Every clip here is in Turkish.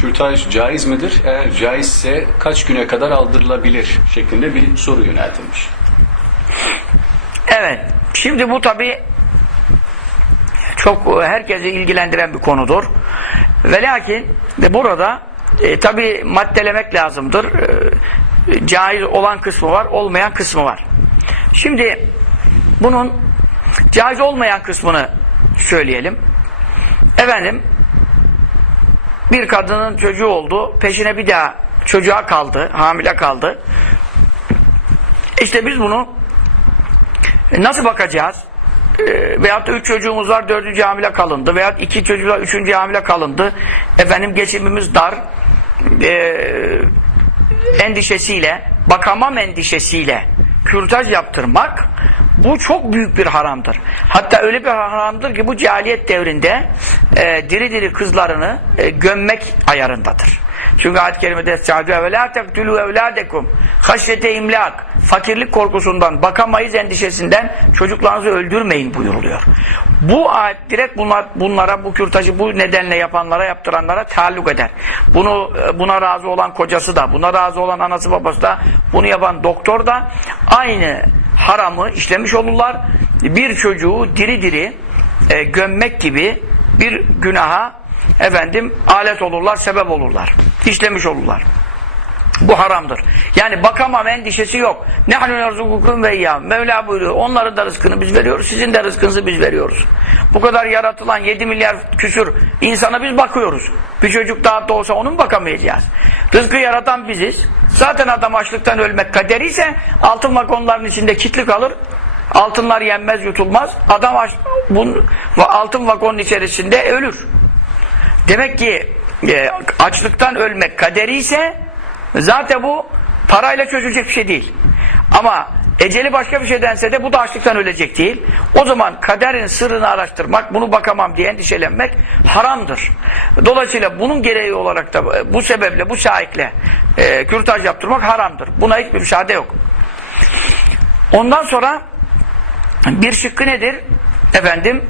Kürtaj caiz midir? Eğer caizse kaç güne kadar aldırılabilir şeklinde bir soru yöneltilmiş. Evet. Şimdi bu tabi çok herkesi ilgilendiren bir konudur. Ve lakin burada e, tabi maddelemek lazımdır. E, caiz olan kısmı var, olmayan kısmı var. Şimdi bunun caiz olmayan kısmını söyleyelim. Efendim bir kadının çocuğu oldu. Peşine bir daha çocuğa kaldı. Hamile kaldı. İşte biz bunu nasıl bakacağız? Ee, veyahut da üç çocuğumuz var, dördüncü hamile kalındı. Veyahut iki çocuğumuz var, üçüncü hamile kalındı. Efendim geçimimiz dar. Ee, endişesiyle, bakamam endişesiyle kürtaj yaptırmak bu çok büyük bir haramdır. Hatta öyle bir haramdır ki bu cahiliyet devrinde e, diri diri kızlarını e, gömmek ayarındadır. Çünkü ayet-i kerimede "Estaizu ve la tektulu evladekum haşyete imlak." Fakirlik korkusundan, bakamayız endişesinden çocuklarınızı öldürmeyin buyuruluyor. Bu ayet direkt bunlar, bunlara, bu kürtajı bu nedenle yapanlara, yaptıranlara taalluk eder. Bunu buna razı olan kocası da, buna razı olan anası babası da, bunu yapan doktor da aynı haramı işlemiş olurlar. Bir çocuğu diri diri e, gömmek gibi bir günaha efendim alet olurlar, sebep olurlar. İşlemiş olurlar. Bu haramdır. Yani bakamam endişesi yok. Nehnu nerzukukum ve iyyâhum. Mevla buyuruyor. Onların da rızkını biz veriyoruz. Sizin de rızkınızı biz veriyoruz. Bu kadar yaratılan 7 milyar küsür insana biz bakıyoruz. Bir çocuk daha doğsa onu mu bakamayacağız? Rızkı yaratan biziz. Zaten adam açlıktan ölmek kaderi ise altın vagonların içinde kitli kalır. Altınlar yenmez yutulmaz. Adam aç, bun, altın vagonun içerisinde ölür. Demek ki e, açlıktan ölmek kaderi ise zaten bu parayla çözülecek bir şey değil. Ama eceli başka bir şeydense de bu da açlıktan ölecek değil. O zaman kaderin sırrını araştırmak, bunu bakamam diye endişelenmek haramdır. Dolayısıyla bunun gereği olarak da e, bu sebeple, bu şahikle e, kürtaj yaptırmak haramdır. Buna hiçbir müsaade yok. Ondan sonra bir şıkkı nedir? Efendim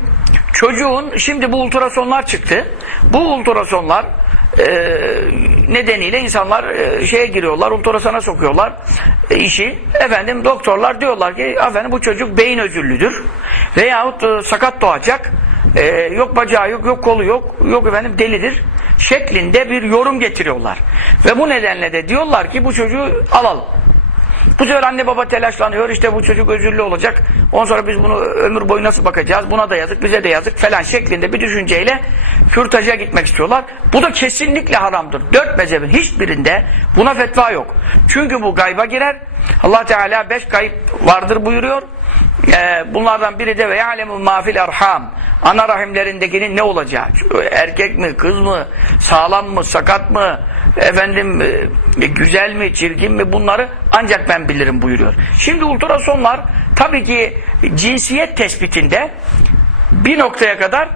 çocuğun şimdi bu ultrasonlar çıktı. Bu ultrasonlar e, nedeniyle insanlar e, şeye giriyorlar, ultrasona sokuyorlar e, işi. Efendim doktorlar diyorlar ki efendim bu çocuk beyin özürlüdür. Veyahut e, sakat doğacak. E, yok bacağı yok, yok kolu yok, yok efendim delidir. Şeklinde bir yorum getiriyorlar. Ve bu nedenle de diyorlar ki bu çocuğu alalım. Bu sefer anne baba telaşlanıyor. İşte bu çocuk özürlü olacak. Ondan sonra biz bunu ömür boyu nasıl bakacağız? Buna da yazık, bize de yazık falan şeklinde bir düşünceyle kürtaja gitmek istiyorlar. Bu da kesinlikle haramdır. Dört mezhebin hiçbirinde buna fetva yok. Çünkü bu gayba girer. Allah Teala beş kayıp vardır buyuruyor. Ee, bunlardan biri de ve ya'lemu mafil arham. Ana rahimlerindekinin ne olacağı? Erkek mi, kız mı, sağlam mı, sakat mı, efendim e, güzel mi, çirkin mi bunları ancak ben bilirim buyuruyor. Şimdi ultrasonlar tabii ki cinsiyet tespitinde bir noktaya kadar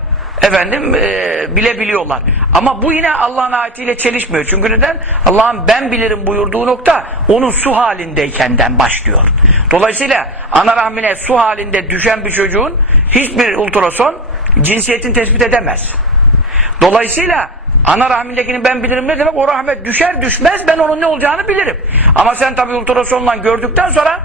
efendim e, bilebiliyorlar. Ama bu yine Allah'ın ayetiyle çelişmiyor. Çünkü neden? Allah'ın ben bilirim buyurduğu nokta onun su halindeykenden başlıyor. Dolayısıyla ana rahmine su halinde düşen bir çocuğun hiçbir ultrason cinsiyetini tespit edemez. Dolayısıyla ana rahmindekini ben bilirim ne demek? O rahmet düşer düşmez ben onun ne olacağını bilirim. Ama sen tabi ultrasonla gördükten sonra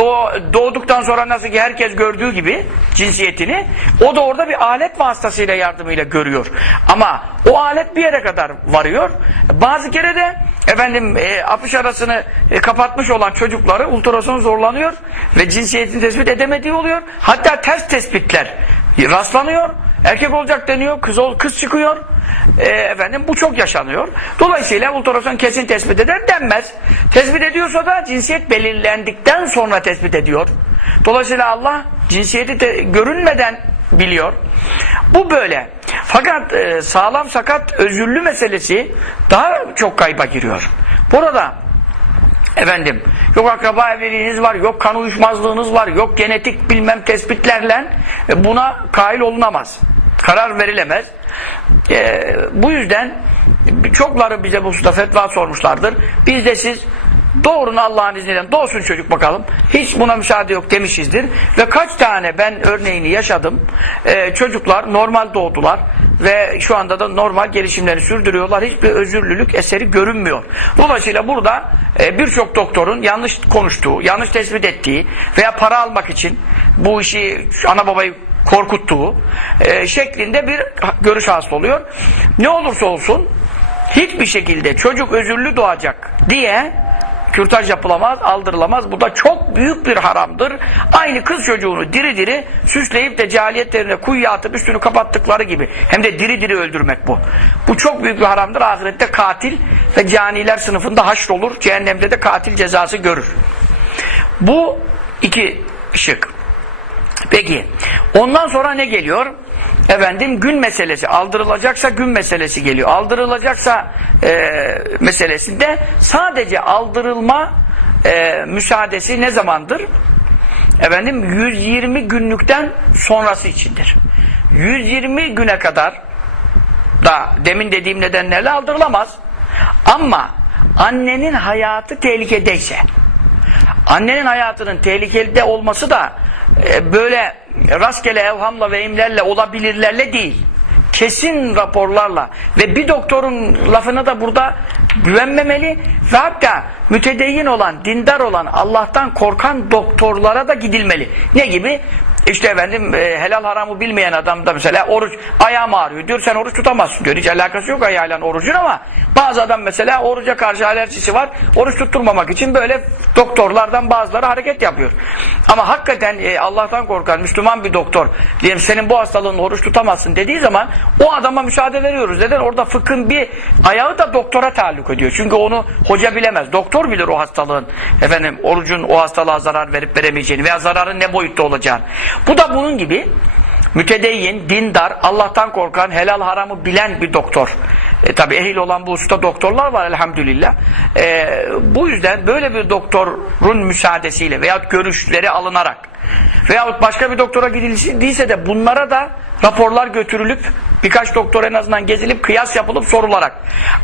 o doğduktan sonra nasıl ki herkes gördüğü gibi cinsiyetini o da orada bir alet vasıtasıyla yardımıyla görüyor. Ama o alet bir yere kadar varıyor. Bazı kere de efendim e, apış arasını e, kapatmış olan çocukları ultrason zorlanıyor ve cinsiyetini tespit edemediği oluyor. Hatta ters tespitler rastlanıyor. Erkek olacak deniyor, kız ol, kız çıkıyor. E, efendim bu çok yaşanıyor. Dolayısıyla ultrason kesin tespit eder denmez. Tespit ediyorsa da cinsiyet belirlendikten sonra tespit ediyor. Dolayısıyla Allah cinsiyeti de görünmeden biliyor. Bu böyle. Fakat e, sağlam sakat özürlü meselesi daha çok kayba giriyor. Burada efendim yok akraba evliliğiniz var, yok kan uyuşmazlığınız var, yok genetik bilmem tespitlerle e, buna kail olunamaz. Karar verilemez. E, bu yüzden çokları bize bu hususta fetva sormuşlardır. Biz de siz Doğrunu Allah'ın izniyle doğsun çocuk bakalım. Hiç buna müsaade yok demişizdir. Ve kaç tane ben örneğini yaşadım. Ee, çocuklar normal doğdular ve şu anda da normal gelişimlerini sürdürüyorlar. Hiçbir özürlülük eseri görünmüyor. Dolayısıyla burada e, birçok doktorun yanlış konuştuğu, yanlış tespit ettiği veya para almak için bu işi ana babayı korkuttuğu e, şeklinde bir görüş hasıl oluyor. Ne olursa olsun hiçbir şekilde çocuk özürlü doğacak diye kürtaj yapılamaz, aldırılamaz. Bu da çok büyük bir haramdır. Aynı kız çocuğunu diri diri süsleyip de cahiliyetlerine kuyuya atıp üstünü kapattıkları gibi. Hem de diri diri öldürmek bu. Bu çok büyük bir haramdır. Ahirette katil ve caniler sınıfında haşrolur. Cehennemde de katil cezası görür. Bu iki şık. Peki ondan sonra ne geliyor? Efendim gün meselesi aldırılacaksa gün meselesi geliyor. Aldırılacaksa e, meselesinde sadece aldırılma e, müsaadesi ne zamandır? Efendim 120 günlükten sonrası içindir. 120 güne kadar da demin dediğim nedenlerle aldırılamaz. Ama annenin hayatı tehlikedeyse annenin hayatının tehlikede olması da e, böyle rastgele evhamla ve imlerle olabilirlerle değil. Kesin raporlarla ve bir doktorun lafına da burada güvenmemeli ve hatta mütedeyyin olan, dindar olan, Allah'tan korkan doktorlara da gidilmeli. Ne gibi? İşte efendim e, helal haramı bilmeyen adam da mesela oruç ayağım ağrıyor diyor sen oruç tutamazsın diyor. Hiç alakası yok ayağıyla orucun ama bazı adam mesela oruca karşı alerjisi var. Oruç tutturmamak için böyle doktorlardan bazıları hareket yapıyor. Ama hakikaten e, Allah'tan korkan Müslüman bir doktor diyelim senin bu hastalığın oruç tutamazsın dediği zaman o adama müsaade veriyoruz. Neden? Orada fıkhın bir ayağı da doktora taalluk ediyor. Çünkü onu hoca bilemez. Doktor bilir o hastalığın efendim orucun o hastalığa zarar verip veremeyeceğini veya zararın ne boyutta olacağını. Bu da bunun gibi mütedeyyin, dindar, Allah'tan korkan, helal haramı bilen bir doktor. E, tabi ehil olan bu usta doktorlar var elhamdülillah. E, bu yüzden böyle bir doktorun müsaadesiyle veyahut görüşleri alınarak veyahut başka bir doktora gidildiyse de bunlara da raporlar götürülüp birkaç doktor en azından gezilip kıyas yapılıp sorularak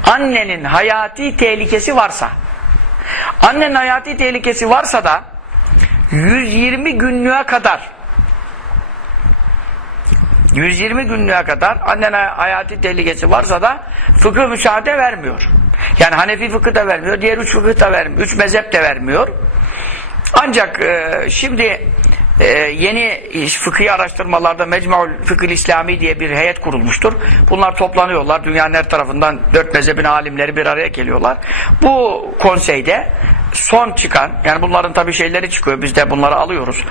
annenin hayati tehlikesi varsa annenin hayati tehlikesi varsa da 120 günlüğe kadar 120 günlüğe kadar annene hayati tehlikesi varsa da fıkıh müsaade vermiyor. Yani Hanefi fıkıh da vermiyor, diğer üç fıkıh da vermiyor, üç mezhep de vermiyor. Ancak e, şimdi e, yeni fıkhi araştırmalarda Mecmuul Fıkıh İslami diye bir heyet kurulmuştur. Bunlar toplanıyorlar. Dünyanın her tarafından dört mezhebin alimleri bir araya geliyorlar. Bu konseyde son çıkan, yani bunların tabii şeyleri çıkıyor. Biz de bunları alıyoruz.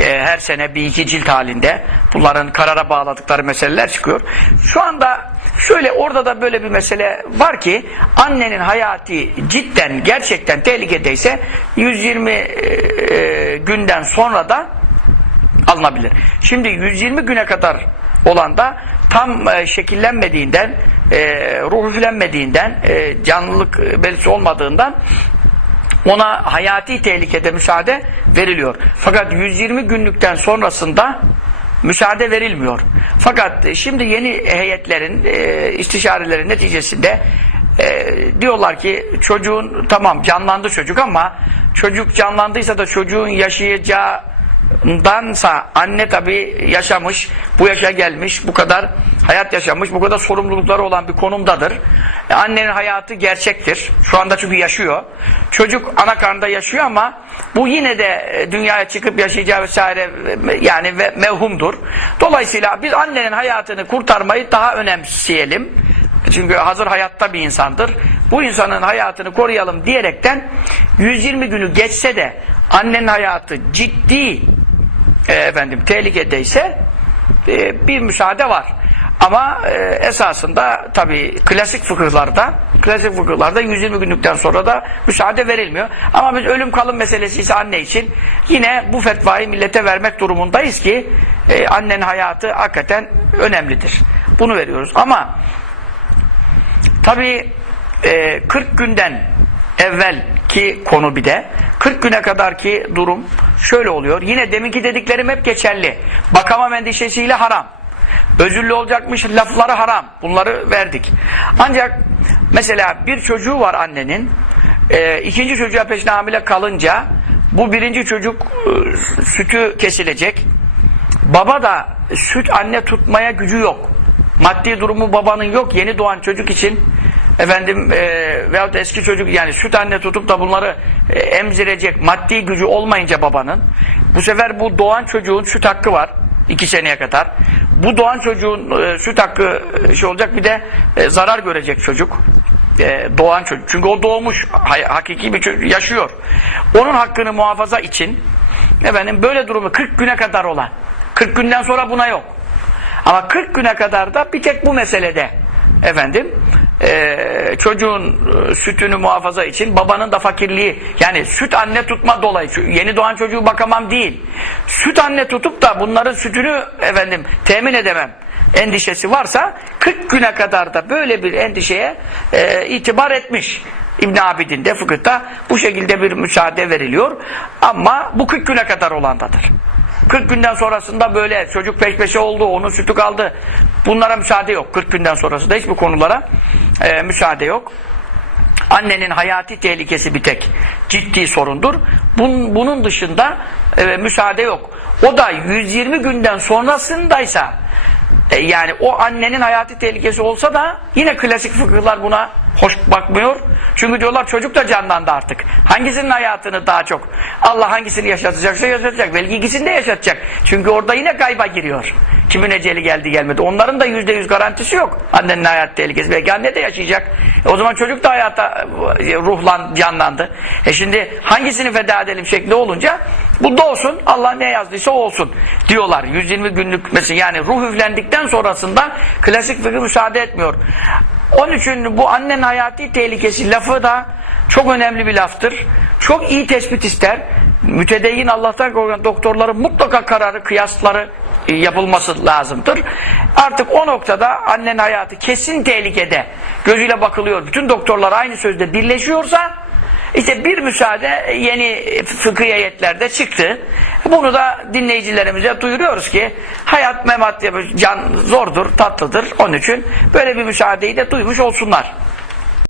E, her sene bir iki cilt halinde bunların karara bağladıkları meseleler çıkıyor. Şu anda şöyle orada da böyle bir mesele var ki annenin hayati cidden gerçekten tehlikedeyse 120 e, günden sonra da alınabilir. Şimdi 120 güne kadar olan da tam e, şekillenmediğinden e, ruh e, canlılık belirtisi olmadığından ona hayati tehlikede müsaade veriliyor. Fakat 120 günlükten sonrasında müsaade verilmiyor. Fakat şimdi yeni heyetlerin e, istişarelerin neticesinde e, diyorlar ki çocuğun tamam canlandı çocuk ama çocuk canlandıysa da çocuğun yaşayacağı dansa anne tabi yaşamış, bu yaşa gelmiş, bu kadar hayat yaşamış, bu kadar sorumlulukları olan bir konumdadır. E, annenin hayatı gerçektir. Şu anda çünkü yaşıyor. Çocuk ana karnında yaşıyor ama bu yine de e, dünyaya çıkıp yaşayacağı vesaire e, yani ve mevhumdur. Dolayısıyla biz annenin hayatını kurtarmayı daha önemseyelim. Çünkü hazır hayatta bir insandır. Bu insanın hayatını koruyalım diyerekten 120 günü geçse de annenin hayatı ciddi e, efendim tehlikedeyse e, bir müsaade var. Ama e, esasında tabi klasik fıkıhlarda klasik fıkıhlarda 120 günlükten sonra da müsaade verilmiyor. Ama biz ölüm kalım meselesi ise anne için yine bu fetvayı millete vermek durumundayız ki e, annenin hayatı hakikaten önemlidir. Bunu veriyoruz. Ama tabi e, 40 günden evvel ki konu bir de 40 güne kadar ki durum şöyle oluyor. Yine deminki dediklerim hep geçerli. Bakamam endişesiyle haram. Özürlü olacakmış lafları haram. Bunları verdik. Ancak mesela bir çocuğu var annenin e, ikinci çocuğa peşine hamile kalınca bu birinci çocuk e, sütü kesilecek. Baba da süt anne tutmaya gücü yok. Maddi durumu babanın yok. Yeni doğan çocuk için efendim e, veyahut eski çocuk yani süt anne tutup da bunları e, emzirecek maddi gücü olmayınca babanın bu sefer bu doğan çocuğun süt hakkı var. iki seneye kadar. Bu doğan çocuğun e, süt hakkı e, şey olacak bir de e, zarar görecek çocuk. E, doğan çocuk. Çünkü o doğmuş. ha- hakiki bir çocuk yaşıyor. Onun hakkını muhafaza için efendim böyle durumu 40 güne kadar olan 40 günden sonra buna yok. Ama 40 güne kadar da bir tek bu meselede efendim eee, çocuğun e, sütünü muhafaza için babanın da fakirliği yani süt anne tutma dolayı yeni doğan çocuğu bakamam değil. Süt anne tutup da bunların sütünü efendim temin edemem endişesi varsa 40 güne kadar da böyle bir endişeye e, itibar etmiş. İbn Abidin de fıkıhta bu şekilde bir müsaade veriliyor. Ama bu 40 güne kadar olandadır. 40 günden sonrasında böyle çocuk peş peşe oldu, onun sütü kaldı. Bunlara müsaade yok. 40 günden sonrası da hiçbir konulara e, müsaade yok. Annenin hayati tehlikesi bir tek ciddi sorundur. Bun, bunun dışında e, müsaade yok. O da 120 günden sonrasındaysa e, yani o annenin hayati tehlikesi olsa da yine klasik fıkıhlar buna hoş bakmıyor. Çünkü diyorlar çocuk da canlandı artık. Hangisinin hayatını daha çok Allah hangisini yaşatacaksa yaşatacak. Belki ikisini de yaşatacak. Çünkü orada yine kayba giriyor. Kimin eceli geldi gelmedi. Onların da yüzde yüz garantisi yok. Annenin hayat tehlikesi. Belki anne de yaşayacak. E o zaman çocuk da hayata ruhlan canlandı. E şimdi hangisini feda edelim şekli olunca bu doğsun. Allah ne yazdıysa olsun diyorlar. 120 günlük mesela yani ruh üflendikten sonrasında klasik fıkıh müsaade etmiyor. Onun için bu annenin hayati tehlikesi lafı da çok önemli bir laftır. Çok iyi tespit ister. Mütedeyyin Allah'tan korkan doktorların mutlaka kararı, kıyasları e, yapılması lazımdır. Artık o noktada annenin hayatı kesin tehlikede gözüyle bakılıyor. Bütün doktorlar aynı sözde birleşiyorsa işte bir müsaade yeni fıkıh ayetlerde çıktı. Bunu da dinleyicilerimize duyuruyoruz ki hayat memat can zordur, tatlıdır. Onun için böyle bir müsaadeyi de duymuş olsunlar.